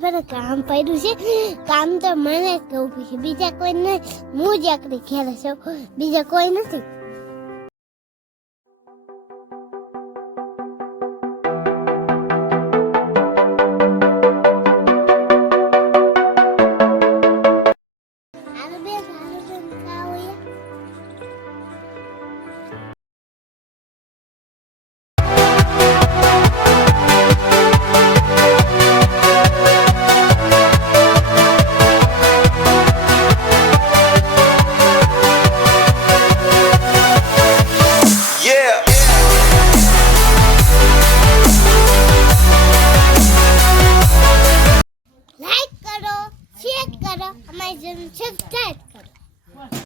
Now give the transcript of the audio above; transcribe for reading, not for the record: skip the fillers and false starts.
પણ કામ પડ્યું છે. કામ તો મને જ કરવું છે, બીજા કોઈ નહીં. હું જ એકલી ઘેર છું, બીજા કોઈ નથી.